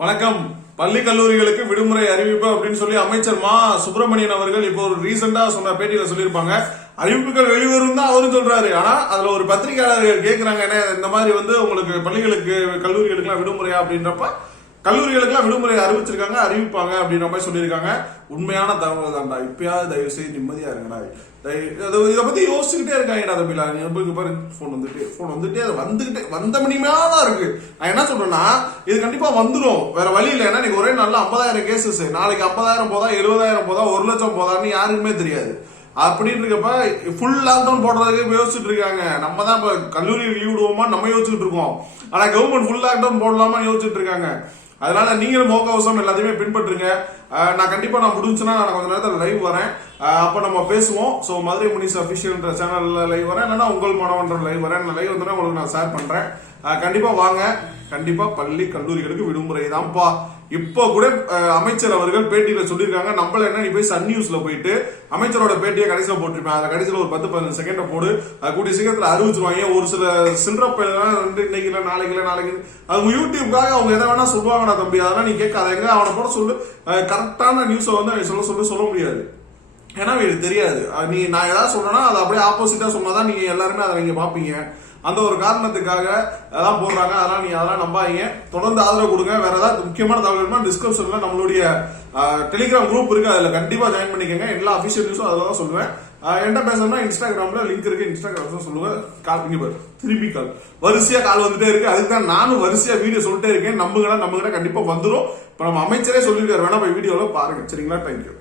வணக்கம். பள்ளி கல்லூரிகளுக்கு விடுமுறை அறிவிப்பு அப்படின்னு சொல்லி அமைச்சர் மா சுப்பிரமணியன் அவர்கள் இப்போ ஒரு ரீசெண்டா சொன்ன பேட்டியில சொல்லியிருப்பாங்க. அறிவிப்புகள் வெளிவரும் தான் அவரும் சொல்றாரு. ஆனா அதுல ஒரு பத்திரிகையாளர்கள் கேட்கிறாங்க, என்ன இந்த மாதிரி உங்களுக்கு பள்ளிகளுக்கு கல்லூரிகளுக்கு எல்லாம் விடுமுறையா அப்படின்றப்ப கல்லூரிகளுக்கு விடுமுறை அறிவிச்சிருக்காங்க, அறிவிப்பாங்க அப்படின்ற மாதிரி சொல்லியிருக்காங்க. உண்மையான தகவல் தான்டா. இப்பயாவது தயவு செய்து நிம்மதியா இருங்கடா. இதை பத்தி யோசிச்சுக்கிட்டே இருக்காங்கடா தம்பிலா. பாரு, போன் வந்துட்டே அது வந்துகிட்டே வந்த மணிமையாதான் இருக்கு. நான் என்ன சொல்றேன்னா, இது கண்டிப்பா வந்துடும், வேற வழி இல்லை. ஏன்னா நீங்க ஒரே நாள்ல 50,000 கேசஸ், நாளைக்கு 50,000 போதா, 70,000 போதா, 1,00,000 போதான்னு யாருக்குமே தெரியாது. அப்படின்னு இருக்கப்ப ஃபுல் லாக்டவுன் போடுறதுக்கு யோசிச்சுட்டு இருக்காங்க. நம்ம தான் இப்ப கல்லூரி லீவ் விடுவோமா நம்ம யோசிச்சுட்டு இருக்கோம். ஆனா கவர்மெண்ட் ஃபுல் லாக்டவுன் போடலாமா யோசிச்சுட்டு இருக்காங்க. அதனால நீங்களும் முகக்கவசம் எல்லாத்தையுமே பின்பற்றுங்க. நான் கண்டிப்பா முடிஞ்சுன்னா நான் கொஞ்ச நேரத்தில் லைவ் வரேன். அப்ப நம்ம பேசுவோம். ஸோ மதுரை முனிஸ் அபிஷியல்ன்ற சேனல்ல லைவ் வரேன், இல்லைன்னா உங்கள் மாணவன்ற லைவ் வரேன். லைவ் வந்தோன்னா உங்களுக்கு நான் ஷேர் பண்றேன். கண்டிப்பா வாங்க. கண்டிப்பா பள்ளி கல்லூரிகளுக்கு விடுமுறை தான்ப்பா. இப்போ கூட அமைச்சர் அவர்கள் பேட்டியில சொல்லியிருக்காங்க. நம்மள என்ன, நீ போய் சன் நியூஸ்ல போயிட்டு அமைச்சரோட பேட்டியை கடைசியில போட்டிருப்பேன். அதை கடைசியில ஒரு 10-15 செகண்ட போடு. கூடிய சீக்கிரத்தில் அறிவிச்சிருவாங்க. ஒரு சில சில்லறப்பெல்லாம் இன்னைக்கு இல்லை நாளைக்கு அவங்க யூடியூப்காக அவங்க எதை வேணா சொல்லுவாங்கடா தம்பி. அதெல்லாம் நீ கேட்காத. எங்க அவனை போட சொல்லு. கரெக்டான நியூஸை சொல்ல முடியாது. ஏன்னா எனக்கு தெரியாது. நான் ஏதாவது சொல்றேன்னா அதை அப்படியே ஆப்போசிட்டா சொன்னாதான் நீங்க எல்லாருமே அதை நீங்க பாப்பீங்க. அந்த ஒரு காரணத்துக்காக அதான் போடுறாங்க. அதெல்லாம் நம்பாதீங்க. தொடர்ந்து ஆதரவு கொடுங்க. வேற ஏதாவது முக்கியமான தகவல் டிஸ்கிரிப்ஷன்ல நம்மளுடைய டெலிகிராம் குரூப் இருக்கு, அதுல கண்டிப்பா ஜாயின் பண்ணிக்கோங்க. எல்லா அபிஷியல் நியூஸும் அதுல தான் சொல்லுவேன். என்ன பேசணும்னா இன்ஸ்டாகிராம்ல லிங்க் இருக்கு, இன்ஸ்டாகிராம் சொல்லுங்க. திருப்பி கால் வரிசையா கால் வந்துட்டே இருக்கு. அதுக்கு தான் நானும் வரிசையா வீடியோ சொல்லிட்டே இருக்கேன். நம்புங்க கண்டிப்பா வந்துடும். இப்ப நம்ம அமைச்சரே சொல்லியிருக்காரு, வேணா போய் வீடியோல பாருங்க. சரிங்களா? தேங்க்யூ.